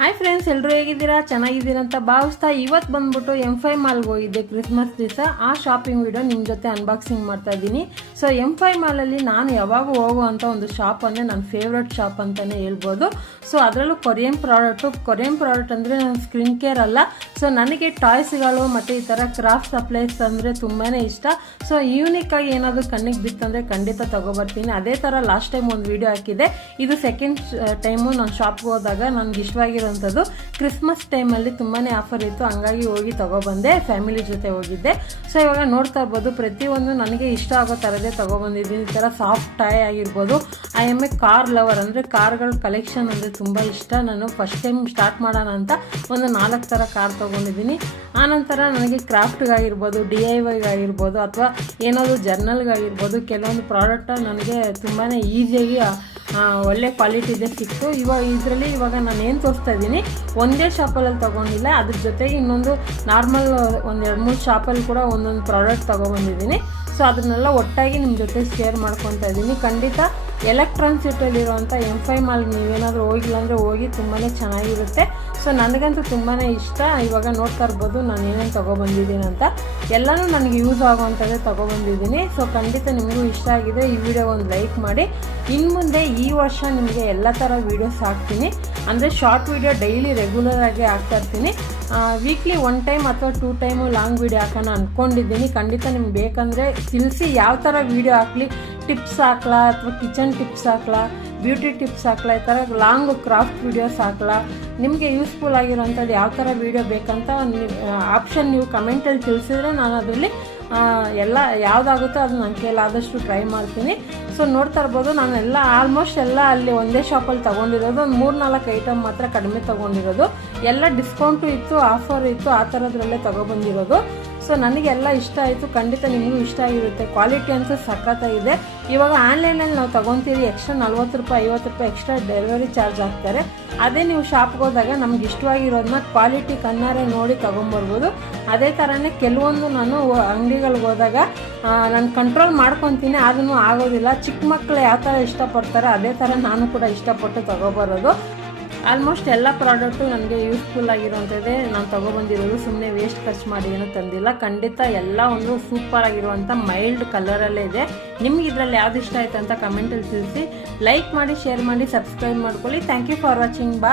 Hi friends, ಎಲ್ಲರೂ ಹೇಗಿದ್ದೀರಾ? ಚೆನ್ನಾಗಿದ್ದೀರಾ ಅಂತ ಭಾವಿಸ್ತಾ ಇವತ್ತು ಬಂದ್ಬಿಟ್ಟು M5 ಮಾಲ್ಗೆ ಹೋಗಿದ್ದೆ ಕ್ರಿಸ್ಮಸ್ ದಿವಸ. ಆ ಶಾಪಿಂಗ್ ವಿಡಿಯೋ ನಿಮ್ಮ ಜೊತೆ ಅನ್ಬಾಕ್ಸಿಂಗ್ ಮಾಡ್ತಾ ಇದ್ದೀನಿ. ಸೊ M5 ಮಾಲಲ್ಲಿ ನಾನು ಯಾವಾಗೂ ಹೋಗುವಂಥ ಒಂದು ಶಾಪ್ ಅಂದರೆ ನನ್ನ ಫೇವ್ರೆಟ್ ಶಾಪ್ ಅಂತಲೇ ಹೇಳ್ಬೋದು. ಸೊ ಅದರಲ್ಲೂ ಕೊರಿಯನ್ ಪ್ರಾಡಕ್ಟ್ ಅಂದರೆ ನನ್ನ ಸ್ಕಿನ್ ಕೇರ್ ಅಲ್ಲ. ಸೊ ನನಗೆ ಟಾಯ್ಸ್ಗಳು ಮತ್ತು ಈ ಥರ ಕ್ರಾಫ್ಟ್ ಸಪ್ಲೈಸ್ ಅಂದರೆ ತುಂಬಾ ಇಷ್ಟ. ಸೊ ಯೂನಿಕ್ಕಾಗಿ ಏನಾದರೂ ಕಣ್ಣಿಗೆ ಬಿತ್ತಂದರೆ ಖಂಡಿತ ತೊಗೊಬರ್ತೀನಿ. ಅದೇ ಥರ ಲಾಸ್ಟ್ ಟೈಮ್ ಒಂದು ವಿಡಿಯೋ ಹಾಕಿದ್ದೆ. ಇದು ಸೆಕೆಂಡ್ ಟೈಮು ನಾನು ಶಾಪ್ಗೆ ಹೋದಾಗ ನನಗೆ ಇಷ್ಟವಾಗಿರೋಂಥದ್ದು. ಕ್ರಿಸ್ಮಸ್ ಟೈಮಲ್ಲಿ ತುಂಬಾ ಆಫರ್ ಇತ್ತು, ಹಂಗಾಗಿ ಹೋಗಿ ತೊಗೊಬಂದೆ. ಫ್ಯಾಮಿಲಿ ಜೊತೆ ಹೋಗಿದ್ದೆ. ಸೊ ಇವಾಗ ನೋಡ್ತಾ ಇರ್ಬೋದು, ಪ್ರತಿಯೊಂದು ನನಗೆ ಇಷ್ಟ ಆಗೋ ಥರದೇ ತೊಗೊಬಂದಿದ್ದೀನಿ. ಈ ಥರ ಸಾಫ್ಟ್ ಟಾಯ್ ಆಗಿರ್ಬೋದು. I M A car lover, ಅಂದರೆ ಕಾರ್ಗಳ ಕಲೆಕ್ಷನ್ ಅಂದರೆ ತುಂಬ ಇಷ್ಟ. ನಾನು ಫಸ್ಟ್ ಟೈಮ್ ಸ್ಟಾರ್ಟ್ ಮಾಡೋಣ ಅಂತ ಒಂದು 4 ಥರ ಕಾರ್ ತೊಗೊಂಡಿದ್ದೀನಿ. ಆನಂತರ ನನಗೆ ಕ್ರಾಫ್ಟ್ಗಾಗಿರ್ಬೋದು, DIYಗಾಗಿರ್ಬೋದು, ಅಥವಾ ಏನಾದರೂ ಜರ್ನಲ್ಗಾಗಿರ್ಬೋದು, ಕೆಲವೊಂದು ಪ್ರಾಡಕ್ಟ್ ನನಗೆ ತುಂಬಾ ಈಸಿಯಾಗಿ ಒಳ್ಳೆ ಕ್ವಾಲಿಟಿದೆ ಸಿಕ್ತು. ಇವಾಗ ನಾನು ಏನು ತೋರಿಸ್ತಾ ಇದ್ದೀನಿ ಒಂದೇ ಶಾಪಲ್ಲಿ ತೊಗೊಂಡಿಲ್ಲ, ಅದ್ರ ಜೊತೆಗೆ ಇನ್ನೊಂದು ನಾರ್ಮಲ್ ಒಂದು 2-3 ಶಾಪಲ್ಲಿ ಕೂಡ ಒಂದೊಂದು ಪ್ರಾಡಕ್ಟ್ ತೊಗೊಬಂದಿದ್ದೀನಿ. ಸೊ ಅದನ್ನೆಲ್ಲ ಒಟ್ಟಾಗಿ ನಿಮ್ಮ ಜೊತೆ ಶೇರ್ ಮಾಡ್ಕೊತಾ ಇದ್ದೀನಿ. ಖಂಡಿತ ಎಲೆಕ್ಟ್ರಾನಿಕ್ ಸಿಟಿಯಲ್ಲಿರುವಂಥ M5 ಮಾಲ್ಗೆ ನೀವೇನಾದರೂ ಹೋಗಿಲ್ಲ ಅಂದರೆ ಹೋಗಿ, ತುಂಬಾ ಚೆನ್ನಾಗಿರುತ್ತೆ. ಸೊ ನನಗಂತೂ ತುಂಬಾ ಇಷ್ಟ. ಇವಾಗ ನೋಡ್ತಾ ಇರ್ಬೋದು ನಾನು ಏನೇನು ತೊಗೊಬಂದಿದ್ದೀನಿ ಅಂತ. ಎಲ್ಲನೂ ನನಗೆ ಯೂಸ್ ಆಗುವಂಥದ್ದೇ ತೊಗೊಬಂದಿದ್ದೀನಿ. ಸೊ ಖಂಡಿತ ನಿಮಗೂ ಇಷ್ಟ ಆಗಿದೆ ಈ ವಿಡಿಯೋ ಒಂದು ಲೈಕ್ ಮಾಡಿ. ಇನ್ನು ಮುಂದೆ ಈ ವರ್ಷ ನಿಮಗೆ ಎಲ್ಲ ಥರ ವೀಡಿಯೋಸ್ ಹಾಕ್ತೀನಿ. ಅಂದರೆ ಶಾರ್ಟ್ ವೀಡಿಯೋ ಡೈಲಿ ರೆಗ್ಯುಲರ್ ಆಗಿ ಹಾಕ್ತಾ ಇರ್ತೀನಿ. ವೀಕ್ಲಿ 1 ಟೈಮ್ ಅಥವಾ 2 ಟೈಮು ಲಾಂಗ್ ವೀಡಿಯೋ ಹಾಕೋಣ ಅಂದ್ಕೊಂಡಿದ್ದೀನಿ. ಖಂಡಿತ ನಿಮ್ಗೆ ಬೇಕಂದರೆ ತಿಳಿಸಿ, ಯಾವ ಥರ ವೀಡಿಯೋ ಹಾಕಲಿ. ಟಿಪ್ಸ್ ಹಾಕ್ಲಾ, ಅಥವಾ ಕಿಚನ್ ಟಿಪ್ಸ್ ಹಾಕ್ಲಾ, ಬ್ಯೂಟಿ ಟಿಪ್ಸ್ ಹಾಕ್ಲಾ, ಈ ಥರ ಲಾಂಗ್ ಕ್ರಾಫ್ಟ್ ವೀಡಿಯೋಸ್ ಹಾಕ್ಲಾ, ನಿಮಗೆ ಯೂಸ್ಫುಲ್ ಆಗಿರೋಂಥದ್ದು ಯಾವ ಥರ ವೀಡಿಯೋ ಬೇಕಂತ ಆಪ್ಷನ್ ನೀವು ಕಮೆಂಟಲ್ಲಿ ತಿಳಿಸಿದ್ರೆ ನಾನು ಅದರಲ್ಲಿ ಎಲ್ಲ ಯಾವುದಾಗುತ್ತೋ ಅದು ನನ್ನ ಕೈಲಾದಷ್ಟು ಟ್ರೈ ಮಾಡ್ತೀನಿ. ಸೊ ನೋಡ್ತಾ ಇರ್ಬೋದು, ನಾನು ಆಲ್ಮೋಸ್ಟ್ ಎಲ್ಲ ಅಲ್ಲಿ ಒಂದೇ ಶಾಪಲ್ಲಿ ತೊಗೊಂಡಿರೋದು. ಒಂದು 3-4 ಐಟಮ್ ಮಾತ್ರ ಕಡಿಮೆ ತೊಗೊಂಡಿರೋದು. ಎಲ್ಲ ಡಿಸ್ಕೌಂಟು ಇತ್ತು, ಆಫರ್ ಇತ್ತು, ಆ ಥರದ್ರಲ್ಲೇ ತೊಗೊಬಂದಿರೋದು. ಸೊ ನನಗೆಲ್ಲ ಇಷ್ಟ ಆಯಿತು. ಖಂಡಿತ ನಿಮಗೂ ಇಷ್ಟ ಆಗಿರುತ್ತೆ. ಕ್ವಾಲಿಟಿ ಅಂತೂ ಸಖತ್ತಾಗಿದೆ. ಇವಾಗ ಆನ್ಲೈನಲ್ಲಿ ನಾವು ತೊಗೊತೀವಿ, ಎಕ್ಸ್ಟ್ರಾ 40 ರೂಪಾಯಿ 50 ರೂಪಾಯಿ ಎಕ್ಸ್ಟ್ರಾ ಡೆಲಿವರಿ ಚಾರ್ಜ್ ಹಾಕ್ತಾರೆ. ಅದೇ ನೀವು ಶಾಪ್ಗೆ ಹೋದಾಗ ನಮ್ಗೆ ಇಷ್ಟವಾಗಿರೋದನ್ನ ಕ್ವಾಲಿಟಿ ಕಣ್ಣಾರೆ ನೋಡಿ ತೊಗೊಂಬರ್ಬೋದು. ಅದೇ ಥರನೇ ಕೆಲವೊಂದು ನಾನು ಅಂಗಡಿಗಳಿಗೆ ಹೋದಾಗ ನಾನು ಕಂಟ್ರೋಲ್ ಮಾಡ್ಕೊತೀನಿ, ಅದನ್ನು ಆಗೋದಿಲ್ಲ. ಚಿಕ್ಕ ಮಕ್ಕಳು ಯಾವ ಥರ ಇಷ್ಟಪಡ್ತಾರೆ ಅದೇ ಥರ ನಾನು ಕೂಡ ಇಷ್ಟಪಟ್ಟು ತೊಗೊಬರೋದು. ಆಲ್ಮೋಸ್ಟ್ ಎಲ್ಲ ಪ್ರಾಡಕ್ಟು ನನಗೆ ಯೂಸ್ಫುಲ್ ಆಗಿರುವಂಥದ್ದೇ ನಾನು ತೊಗೊಬಂದಿರೋದು. ಸುಮ್ಮನೆ ವೇಸ್ಟ್ ಖರ್ಚು ಮಾಡಿ ಏನೂ ತಂದಿಲ್ಲ. ಖಂಡಿತ ಎಲ್ಲ ಒಂದು ಸೂಪರ್ ಆಗಿರುವಂಥ ಮೈಲ್ಡ್ ಕಲರಲ್ಲೇ ಇದೆ. ನಿಮ್ಗೆ ಇದರಲ್ಲಿ ಯಾವ್ದು ಇಷ್ಟ ಆಯಿತು ಅಂತ ಕಮೆಂಟಲ್ಲಿ ತಿಳಿಸಿ. ಲೈಕ್ ಮಾಡಿ, ಶೇರ್ ಮಾಡಿ, ಸಬ್ಸ್ಕ್ರೈಬ್ ಮಾಡ್ಕೊಳ್ಳಿ. Thank you for watching. Bye.